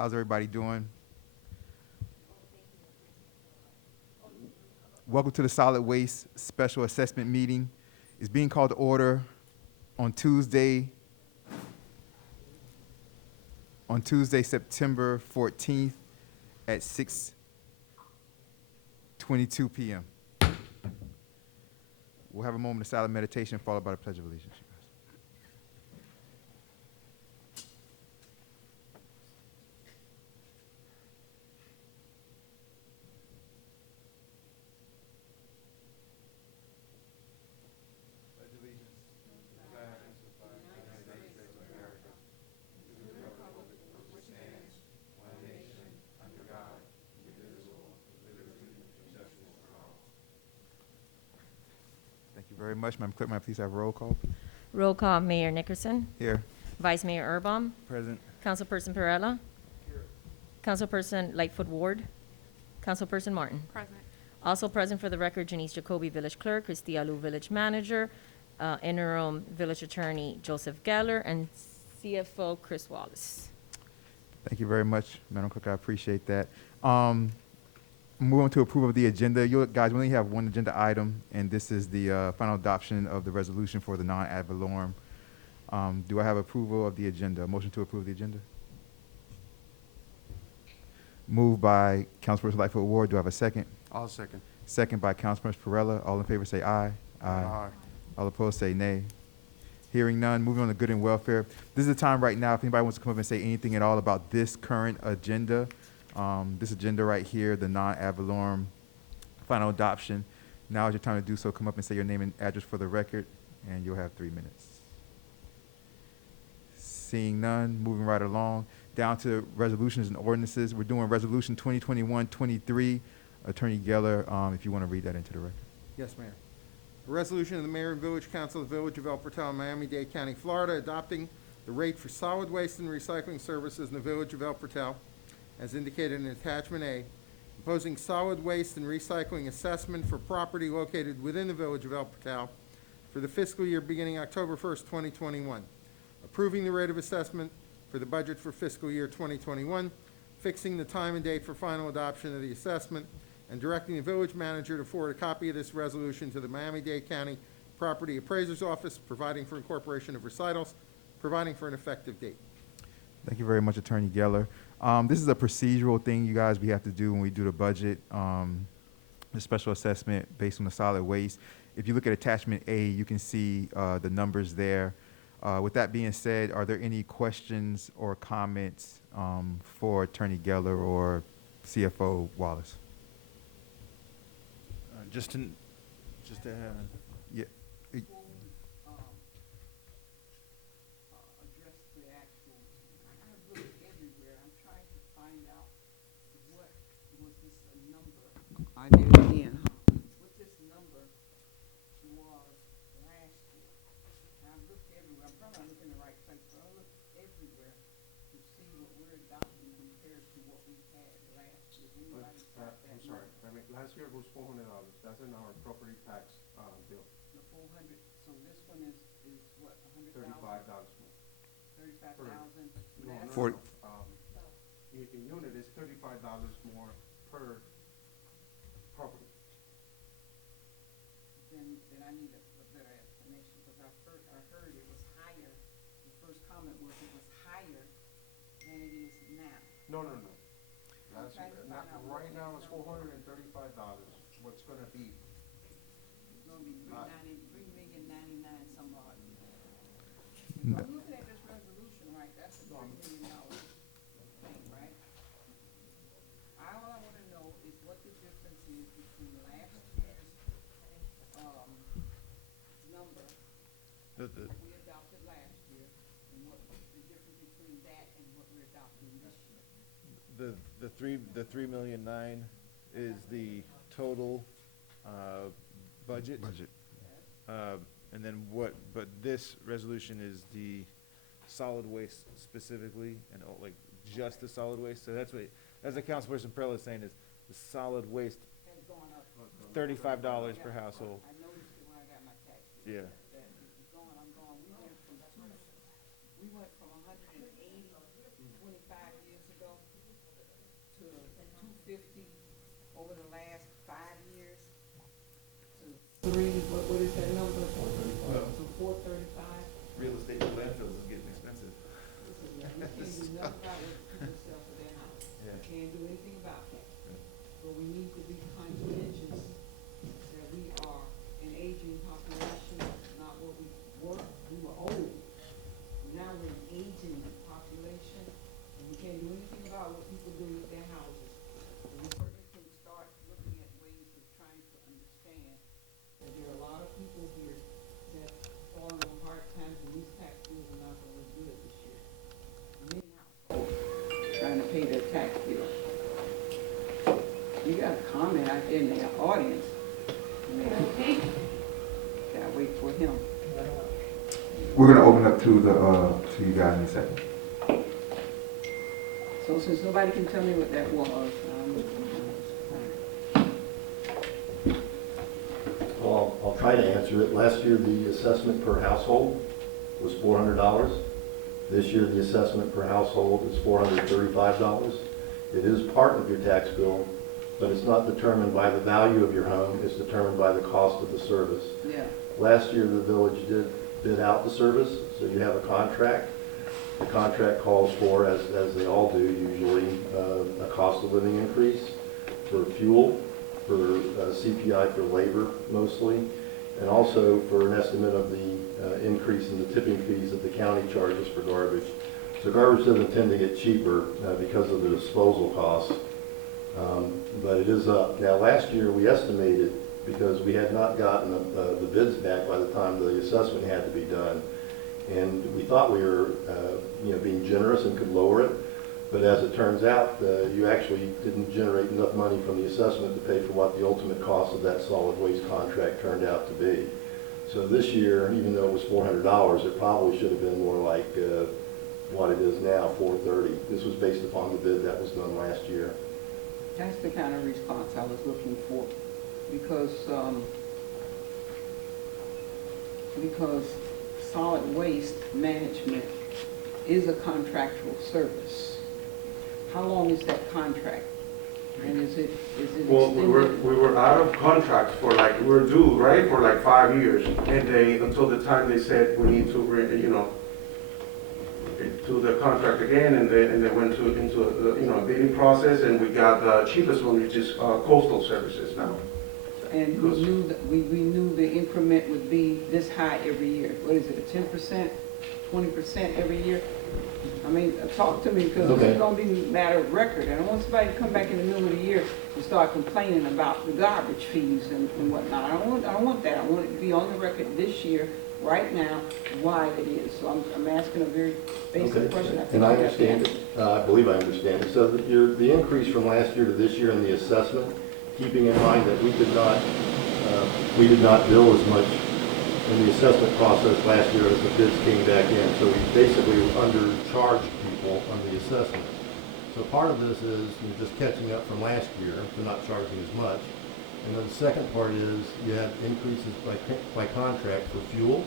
How's everybody doing? Welcome to the Solid Waste Special Assessment Meeting. It's being called to order on Tuesday, September 14th at 6:22 p.m. We'll have a moment of silent meditation followed by the Pledge of Allegiance. Thank you very much. Madam Clerk, may I please have a roll call? Roll call, Mayor Nickerson, Here. Vice Mayor Erbaum, Present. Councilperson Perella, Councilperson Lightfoot Ward, Councilperson Martin. Present. Also present for the record, Janice Jacoby, Village Clerk, Christy Alou, Village Manager, Interim Village Attorney Joseph Geller, and CFO Chris Wallace. Thank you very much, Madam Clerk. I appreciate that. Moving on to approval of the agenda. You guys, we only have one agenda item, and this is the final adoption of the resolution for the non-ad valorem. Do I have approval of the agenda? A motion to approve the agenda? Moved by Councilperson Lightfoot Ward. Do I have a second? I'll second. Second by Councilperson Perella. All in favor say aye. All opposed say nay. Hearing none, moving on to good and welfare. This is the time right now if anybody wants to come up and say anything at all about this current agenda. This agenda right here, the non-ad valorem final adoption. Now is your time to do so. Come up and say your name and address for the record, and you'll have 3 minutes. Seeing none, moving right along. Down to resolutions and ordinances. We're doing resolution 2021-23. Attorney Geller, if you want to read that into the record. Yes, Mayor. A resolution of the Mayor and Village Council of the Village of El Portal, Miami-Dade County, Florida, adopting the rate for solid waste and recycling services in the Village of El Portal, as indicated in Attachment A, imposing solid waste and recycling assessment for property located within the Village of El Portal for the fiscal year beginning October 1st, 2021, approving the rate of assessment for the budget for fiscal year 2021, fixing the time and date for final adoption of the assessment, and directing the village manager to forward a copy of this resolution to the Miami-Dade County Property Appraiser's Office, providing for incorporation of recitals, providing for an effective date. Thank you very much, Attorney Geller. This is a procedural thing, you guys, we have to do when we do the budget, the special assessment based on the solid waste. If you look at Attachment A, you can see the numbers there. With that being said, are there any questions or comments for Attorney Geller or CFO Wallace? Just to Yeah. Address the actual, I looked everywhere, I'm trying to find out what was this a number. I did it again, what this number was last year. And I looked everywhere, I'm probably not looking in the right place, but I looked everywhere to see what we're adopting compared to what we had last year. Anybody got that I'm sorry, number? last year was $400. That's in our property tax bill. The 400, so this one is what, 100,000? $35 more. 35,000 No, less? no, For- no. In unit, it's $35 more per property. Then I need a better explanation, because I heard it was higher. The first comment was it was higher than it is now. No. I'm trying to find out what Right now, that it's number is. $435. What's gonna be? It's gonna be 3,099,000 some odd. No. I'm looking at this resolution, right, that's a $3 million thing, right? All I wanna know is what the difference is between last year's, number the we adopted last year, and what the difference between that and what we're adopting this year. the 3,000,009 is the total budget. And then but this resolution is the solid waste specifically, and like just the solid waste. So that's what Councilperson Perella is saying is the solid waste, Has gone up. $35 per household. I noticed it when I got my tax Yeah. bill. That it's going, we went from 180 25 years ago to 250 over the last 5 years to what is that number? 435. To 435. Real estate for landfills is getting expensive. You can't do nothing about what people sell for their house. Yeah. You can't do anything about that. But we need to be conscientious that we are an aging population, not what we were. We were old. Now we're an aging population, and we can't do anything about what people do with their houses. And we certainly can start looking at ways of trying to understand that there are a lot of people here that fall on hard times, and these tax bills are not gonna look good this year. Many households trying to pay their tax bill. You got a comment out there in the audience. Gotta wait for him. We're gonna open up to you guys in a second. So since nobody can tell me what that was, Well, I'll try to answer it. Last year, the assessment per household was $400. This year, the assessment per household is $435. It is part of your tax bill, but it's not determined by the value of your home. It's determined by the cost of the service. yeah. Last year, the village did bid out the service, so you have a contract. The contract calls for, as they all do usually, a cost of living increase for fuel, for CPI for labor mostly, and also for an estimate of the increase in the tipping fees that the county charges for garbage. So garbage doesn't tend to get cheaper because of the disposal costs, but it is up. Now, last year, we estimated, because we had not gotten the bids back by the time the assessment had to be done, and we thought we were being generous and could lower it, but as it turns out, you actually didn't generate enough money from the assessment to pay for what the ultimate cost of that solid waste contract turned out to be. So this year, even though it was $400, it probably should have been more like what it is now, $430. This was based upon the bid that was done last year. That's the kind of response I was looking for, because solid waste management is a contractual service. How long is that contract? And is it Well, extended? we were out of contracts for we were due, right, for 5 years. And until the time they said we need to, do the contract again, and they went into a bidding process, and we got the cheapest one, which is coastal services now. And we knew the increment would be this high every year. What is it, a 10%, 20% every year? I mean, talk to me, because Okay. it's gonna be a matter of record. I don't want somebody to come back in the middle of the year and start complaining about the garbage fees and whatnot. I don't want that. I want it to be on the record this year, right now, why it is. So I'm asking a very basic Okay. question. think And I you have to understand answer. it. I believe I understand it. So the increase from last year to this year in the assessment, keeping in mind that we did not bill as much in the assessment process last year as the bids came back in. So we basically undercharged people on the assessment. So part of this is you're just catching up from last year to not charging as much. And then the second part is you had increases by contract for fuel,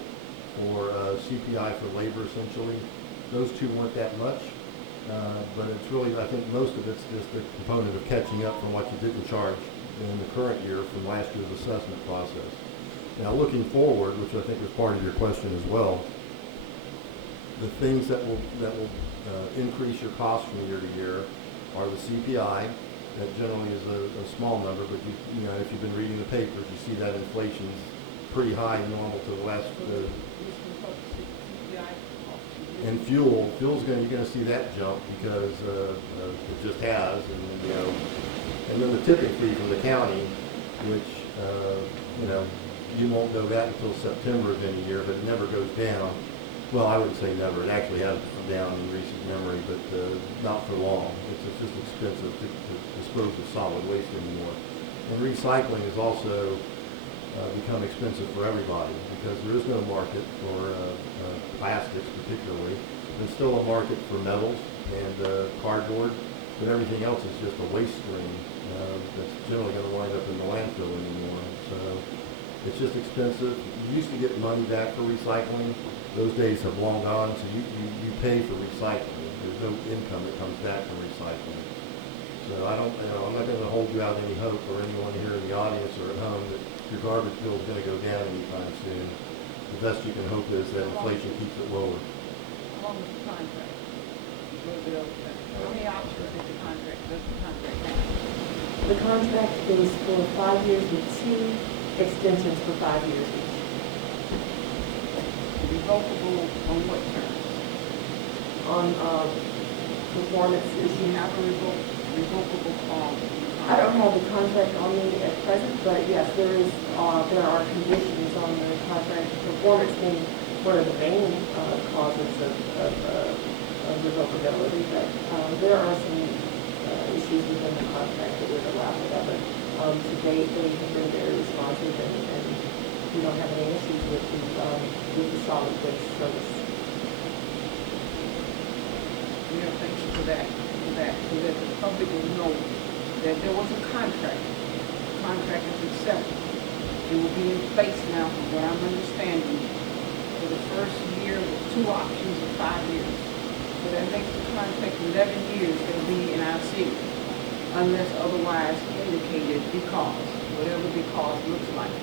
for CPI for labor essentially. Those two weren't that much, but it's really, I think most of it's just the component of catching up from what you didn't charge in the current year from last year's assessment process. Now, looking forward, which I think is part of your question as well, the things that will increase your cost from year to year are the CPI. That generally is a small number, but you know if you've been reading the papers, you see that inflation's pretty high normal to the last. And fuel's you're gonna see that jump because it just has, and then the tipping fee from the county, which you won't know that until September of any year, but it never goes down. Well, I wouldn't say never. It actually has come down in recent memory, but not for long. It's just expensive to dispose of solid waste anymore. And recycling has also become expensive for everybody because there is no market for plastics particularly. There's still a market for metals and cardboard, but everything else is just a waste stream that's generally going to wind up in the landfill anymore. So it's just expensive. You used to get money back for recycling. Those days have long gone, so you pay for recycling. There's no income that comes back from recycling. So I don't, I'm not gonna hold you out any hope, or anyone here in the audience or at home, that your garbage bill is gonna go down anytime soon. The best you can hope is that inflation keeps it lower. How long is the contract? A little bit over that. How many options does the contract have? The contract is for 5 years with 2 extensions for 5 years each. Revocable on what terms? On performance Does he issues. have a revocable clause? in the I don't contract? have the contract on me at present, but yes, there are conditions on the contract. Performance being one of the main causes of revocability, but there are some issues within the contract that would allow for that. But to date, they have been very responsive, and we don't have any issues with the solid waste service. Yeah, thank you for that, so that the public will know that there was a contract. The contract is accepted. It will be in place now, from what I'm understanding, for the first year with 2 options of 5 years. So that makes the contract 11 years they'll be in our city, unless otherwise indicated because, whatever because looks like.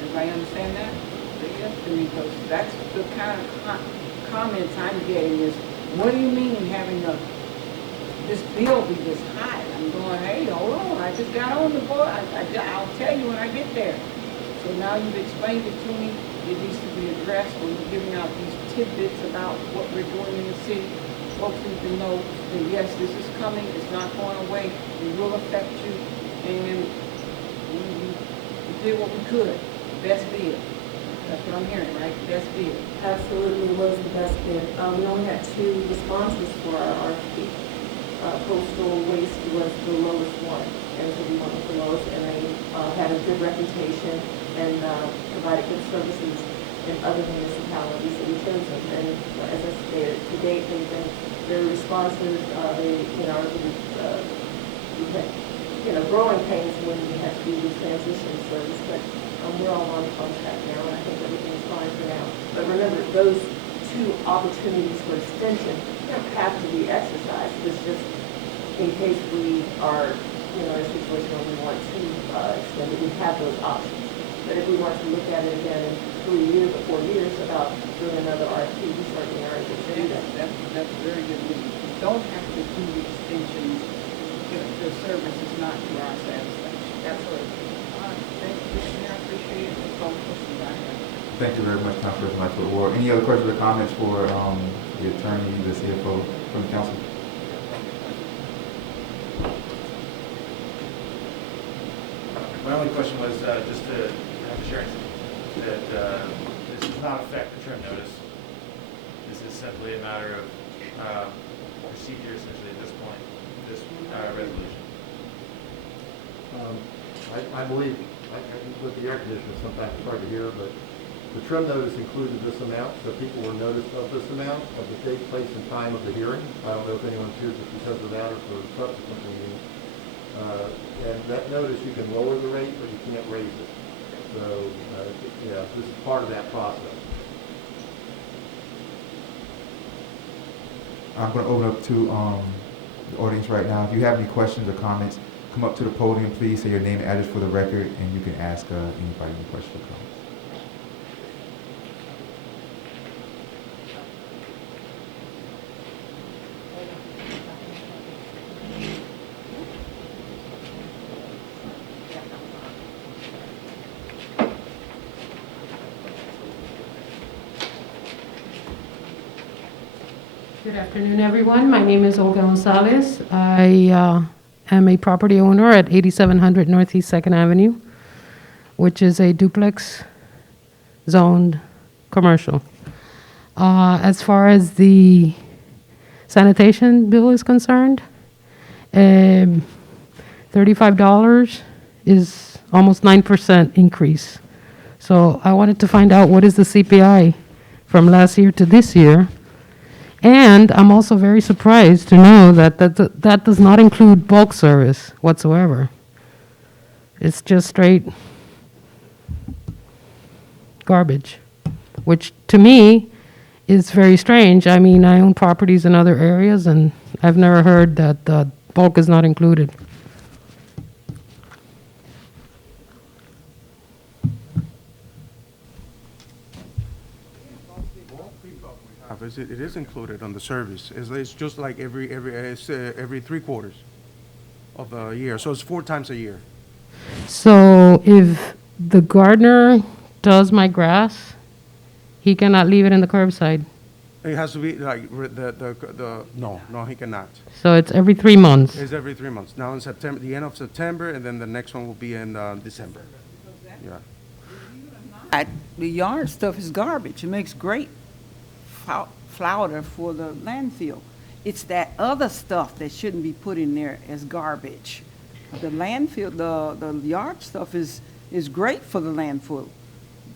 Everybody understand that? Say yes to me, because that's the kind of comments I'm getting is, what do you mean having this bill be this high? I'm going, hey, hold on, I just got on the board, I'll tell you when I get there. So now you've explained it to me, it needs to be addressed when we're giving out these tidbits about what we're doing in the city. Folks need to know that yes, this is coming, it's not going away, it will affect you, and we did what we could, best bid. That's what I'm hearing, right? Best bid. Absolutely was the best bid. We only had 2 responses for our RFP. Coastal waste was the lowest one, and so we went with the lowest, and they had a good reputation and provided good services in other municipalities that we chose them. And as I stated, to date, they've been very responsive. We've had, growing pains when we have to do the transition service, but we're all on contract now, and I think everything's fine for now. But remember, those 2 opportunities for extension don't have to be exercised. It's just in case we are, in a situation where we want to extend it, we have those options. But if we want to look at it again in 3 years or 4 years about doing another RFP, we certainly are able to do that. That's very good news. We don't have to do the extensions if the service is not to our satisfaction. Absolutely. All right, thank you, Commissioner, I appreciate it. That's all the questions I have. Thank you very much, Councilperson Lightfoot Ward. Any other questions or comments for the attorney, the CFO from the council? My only question was just to have assurance that this does not affect the term notice. This is simply a matter of procedure essentially at this point, this resolution. I believe, with the air conditioner, sometimes it's hard to hear, but the trim notice included this amount, so people were noticed of this amount, of the date, place, and time of the hearing. I don't know if anyone fears it because of that or for subsequent meetings. And that notice, you can lower the rate, but you can't raise it. So, yeah, this is part of that process. I'm going to open up to the audience right now. If you have any questions or comments, come up to the podium, please. Say your name and address for the record, and you can ask anybody any questions or comments. Good afternoon, everyone. My name is Olga Gonzalez. I am a property owner at 8700 Northeast 2nd Avenue, which is a duplex zoned commercial. As far as the sanitation bill is concerned, $35 is almost 9% increase. So I wanted to find out what is the CPI from last year to this year. And I'm also very surprised to know that that does not include bulk service whatsoever. It's just straight garbage, which to me is very strange. I mean, I own properties in other areas, and I've never heard that bulk is not included. It is included on the service. It's just like every 3 quarters of a year. So it's 4 times a year. So if the gardener does my grass, he cannot leave it in the curbside. It has to be like no, he cannot. So it's every 3 months. It's every 3 months. Now in September, the end of September, and then the next one will be in December. Yeah. The yard stuff is garbage. It makes great flounder for the landfill. It's that other stuff that shouldn't be put in there as garbage. The landfill, the yard stuff is great for the landfill,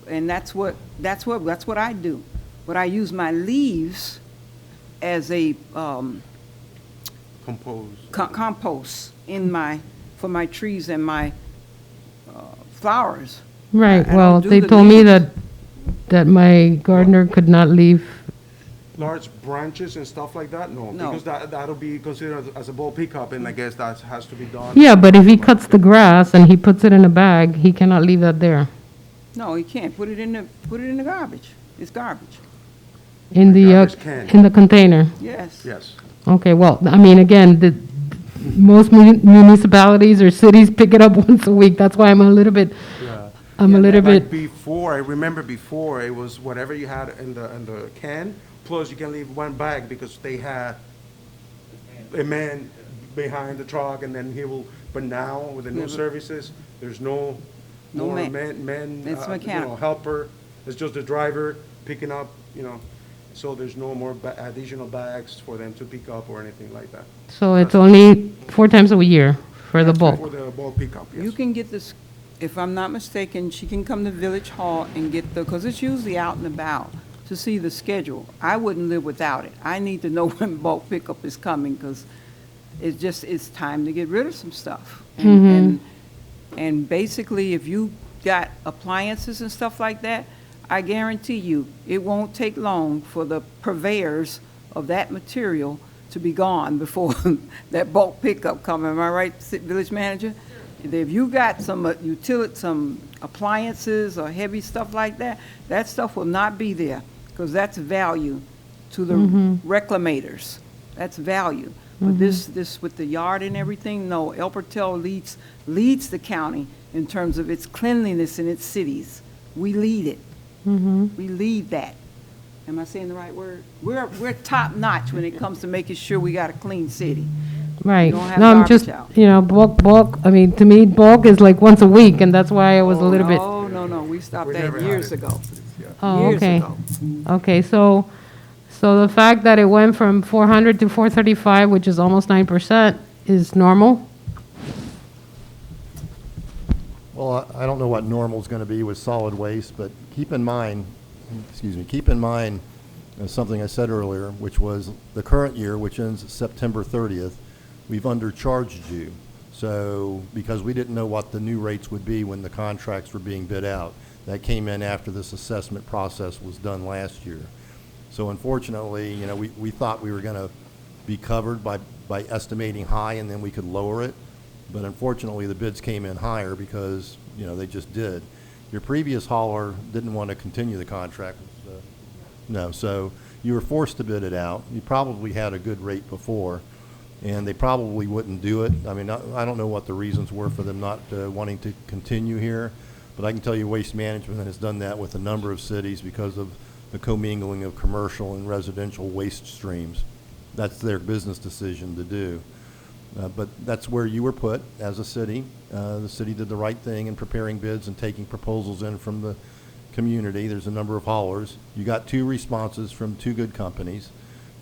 and that's what I do. But I use my leaves as a compost for my trees and my flowers. Right, I well, don't do they the told me leaves. that my gardener could not leave. Large branches and stuff like that? No, No. because that'll be considered as a bulk pickup, and I guess that has to be done. Yeah, but if he cuts the grass and he puts it in a bag, he cannot leave that there. No, you can't. Put it in the garbage. It's garbage. In the, garbage can. in the container. Yes. Yes. Okay, well, I mean, again, most municipalities or cities pick it up once a week. That's why I'm a little bit, Like before, I remember before, it was whatever you had in the can, plus you can leave 1 bag because they had a man behind the truck, and then he will, but now with the new services, there's no more man. man, It's mechanical. helper. It's just the driver picking up, so there's no more additional bags for them to pick up or anything like that. so it's only 4 times a year for the bulk. For the bulk pickup, yes. You can get this, if I'm not mistaken, she can come to Village Hall and get because it's usually out and about to see the schedule. I wouldn't live without it. I need to know when bulk pickup is coming because it's time to get rid of some stuff. And basically, if you got appliances and stuff like that, I guarantee you, it won't take long for the purveyors of that material to be gone before that bulk pickup come. Am I right, Village Manager? If you got some some appliances or heavy stuff like that, that stuff will not be there because that's value to the reclamators. That's value. But this with the yard and everything, no, El Portal leads the county in terms of its cleanliness in its cities. We lead it. We lead that. Am I saying the right word? We're top notch when it comes to making sure we got a clean city. Right. don't have No, I'm garbage just, out. bulk, I mean, to me, bulk is like once a week, and that's why I was a little bit. No, we stopped We that never had years it. ago. Oh, Years okay. ago. Okay, so the fact that it went from 400 to 435, which is almost 9%, is normal? Well, I don't know what normal is going to be with solid waste, but keep in mind something I said earlier, which was the current year, which ends September 30th, we've undercharged you. So, because we didn't know what the new rates would be when the contracts were being bid out. That came in after this assessment process was done last year. So unfortunately, we thought we were going to be covered by estimating high and then we could lower it. But unfortunately, the bids came in higher because, they just did. Your previous hauler didn't want to continue the contract. So you were forced to bid it out. You probably had a good rate before, and they probably wouldn't do it. I mean, I don't know what the reasons were for them not wanting to continue here, but I can tell you Waste Management has done that with a number of cities because of the commingling of commercial and residential waste streams. That's their business decision to do. But that's where you were put as a city. The city did the right thing in preparing bids and taking proposals in from the community. There's a number of haulers. You got 2 responses from 2 good companies.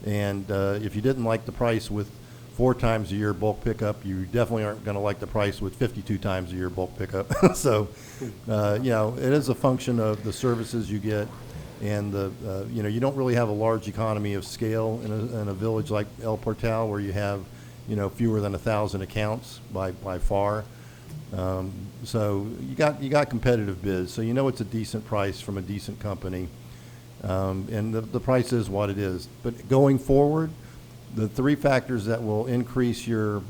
And if you didn't like the price with 4 times a year bulk pickup, you definitely aren't going to like the price with 52 times a year bulk pickup. So, it is a function of the services you get. And you don't really have a large economy of scale in a village like El Portal where you have fewer than 1,000 accounts by far. So you got competitive bids. So it's a decent price from a decent company. And the price is what it is. But going forward, The three factors that will increase your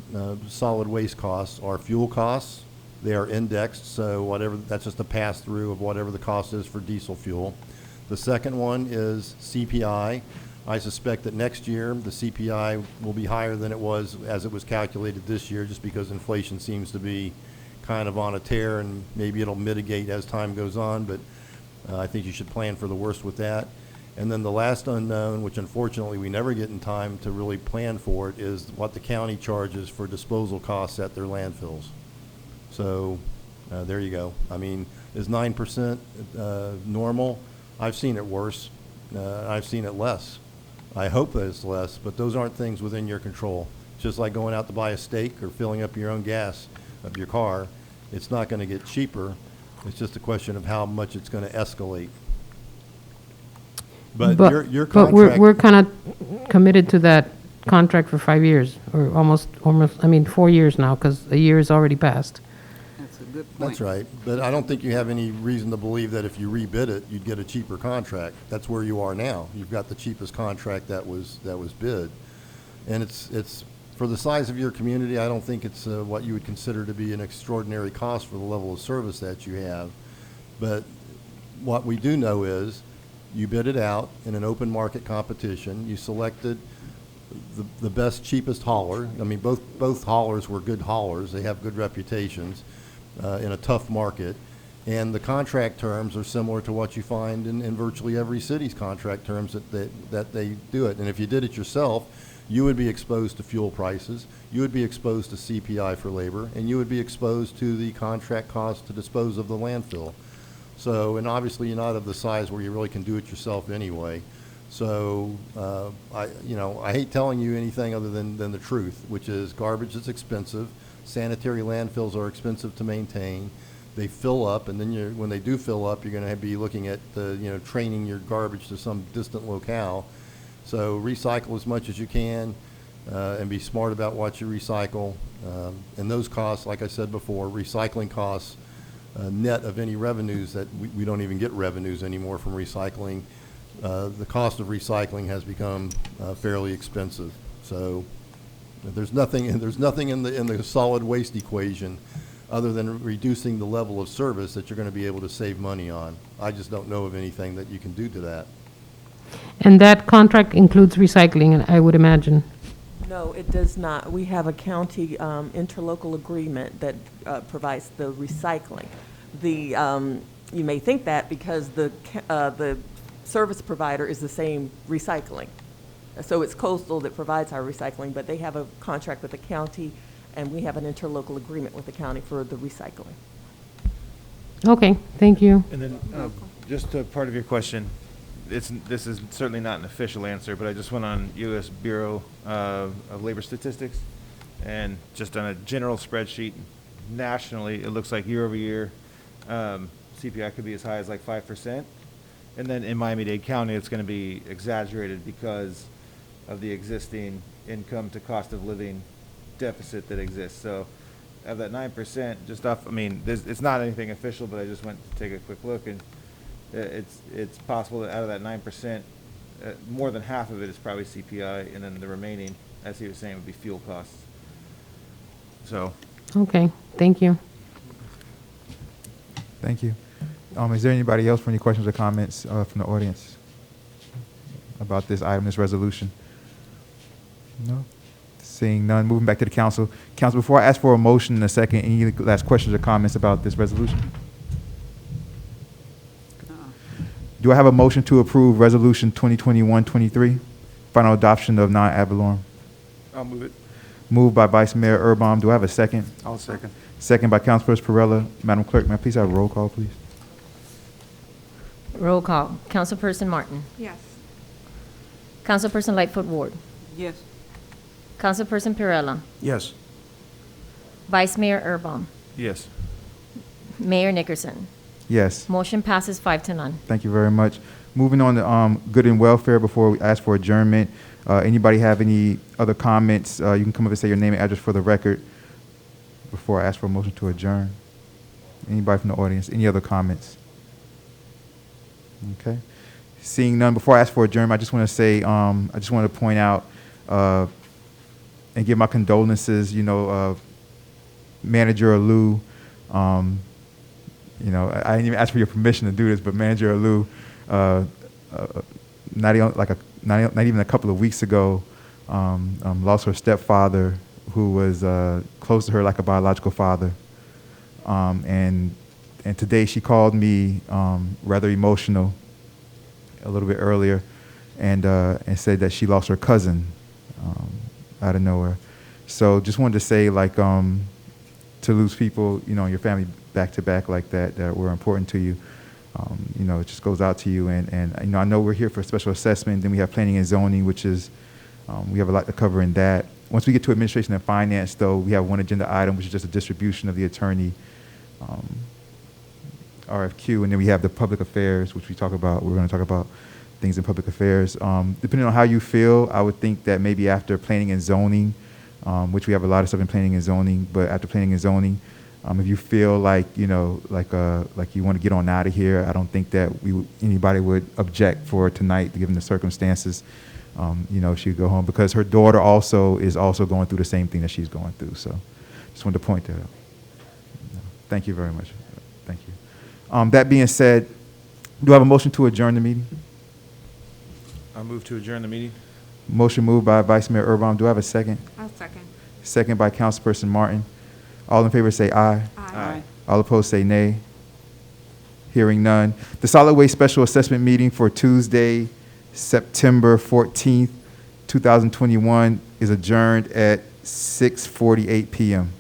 solid waste costs are fuel costs. They are indexed, so whatever, that's just a pass-through of whatever the cost is for diesel fuel. The second one is CPI. I suspect that next year, the CPI will be higher than it was as it was calculated this year, just because inflation seems to be kind of on a tear, and maybe it'll mitigate as time goes on, but I think you should plan for the worst with that. And then the last unknown, which unfortunately we never get in time to really plan for it, is what the county charges for disposal costs at their landfills. So there you go. I mean, is 9% normal? I've seen it worse. I've seen it less. I hope that it's less, but those aren't things within your control. It's just like going out to buy a steak or filling up your own gas of your car. It's not going to get cheaper. It's just a question of how much it's going to escalate. But your But contract. we're kind of committed to that contract for 5 years, or almost, I mean, 4 years now, because a year is already passed. That's a good point. That's right, but I don't think you have any reason to believe that if you rebid it, you'd get a cheaper contract. That's where you are now. You've got the cheapest contract that was bid. And it's, for the size of your community, I don't think it's what you would consider to be an extraordinary cost for the level of service that you have. But what we do know is, you bid it out in an open market competition. You selected the best, cheapest hauler. I mean, both haulers were good haulers. They have good reputations in a tough market. And the contract terms are similar to what you find in virtually every city's contract terms that they do it. And if you did it yourself, you would be exposed to fuel prices, you would be exposed to CPI for labor, and you would be exposed to the contract cost to dispose of the landfill. So, and obviously you're not of the size where you really can do it yourself anyway. So, I hate telling you anything other than the truth, which is garbage is expensive. Sanitary landfills are expensive to maintain. They fill up, and then when they do fill up, you're going to be looking at training your garbage to some distant locale. So recycle as much as you can, and be smart about what you recycle. And those costs, like I said before, recycling costs, net of any revenues that we don't even get revenues anymore from recycling. The cost of recycling has become fairly expensive. So there's nothing in the solid waste equation other than reducing the level of service that you're going to be able to save money on. I just don't know of anything that you can do to that. And that contract includes recycling, I would imagine. No, it does not. We have a county interlocal agreement that provides the recycling. You may think that because the service provider is the same recycling. So it's Coastal that provides our recycling, but they have a contract with the county, and we have an interlocal agreement with the county for the recycling. Okay, thank you. And then, just a part of your question, this is certainly not an official answer, but I just went on U.S. Bureau of Labor Statistics, and just on a general spreadsheet, nationally, it looks like year over year, CPI could be as high as like 5%. And then in Miami-Dade County, it's going to be exaggerated because of the existing income to cost of living deficit that exists. So of that 9%, just off, I mean, it's not anything official, but I just went to take a quick look, and it's possible that out of that 9%, more than half of it is probably CPI, and then the remaining, as he was saying, would be fuel costs. So. Okay, thank you. Thank you. Is there anybody else for any questions or comments from the audience about this item, this resolution? No? Seeing none, moving back to the council. Council, before I ask for a motion in a second, any last questions or comments about this resolution? Do I have a motion to approve Resolution 2021-23, final adoption of non-ad valorem? I'll move it. Moved by Vice Mayor Erbaum. Do I have a second? I'll second. Second by Councilperson Perrella. Madam Clerk, may I please have a roll call, please? Roll call. Councilperson Martin. Yes. Councilperson Lightfoot Ward. Yes. Councilperson Perrella. Yes. Vice Mayor Erbaum. Yes. Mayor Nickerson. Yes. Motion passes 5-0. Thank you very much. Moving on to good and welfare before we ask for adjournment. Anybody have any other comments? You can come up and say your name and address for the record before I ask for a motion to adjourn. Anybody from the audience? Any other comments? Okay. Seeing none, before I ask for adjournment, I just want to say, I just want to point out, and give my condolences, Manager Alou. I didn't even ask for your permission to do this, but Manager Alou, not even a couple of weeks ago, lost her stepfather, who was close to her like a biological father. And today she called me rather emotional a little bit earlier, and said that she lost her cousin out of nowhere. So just wanted to say, like, to lose people, in your family back to back like that were important to you, it just goes out to you. And I know we're here for special assessment. Then we have planning and zoning, which is, we have a lot to cover in that. Once we get to administration and finance, though, we have one agenda item, which is just a distribution of the attorney RFQ, and then we have the public affairs, which we're going to talk about things in public affairs. Depending on how you feel, I would think that maybe after planning and zoning, which we have a lot of stuff in planning and zoning, but after planning and zoning, if you feel like, like you want to get on out of here, I don't think that anybody would object for tonight, given the circumstances. She'd go home, because her daughter is also going through the same thing that she's going through. So just wanted to point that out. Thank you very much. Thank you. That being said, do I have a motion to adjourn the meeting? I'll move to adjourn the meeting. Motion moved by Vice Mayor Erbaum. Do I have a second? I'll second. Second by Councilperson Martin. All in favor say aye. Aye. All opposed say nay. Hearing none. The solid waste special assessment meeting for Tuesday, September 14th, 2021 is adjourned at 6:48 p.m.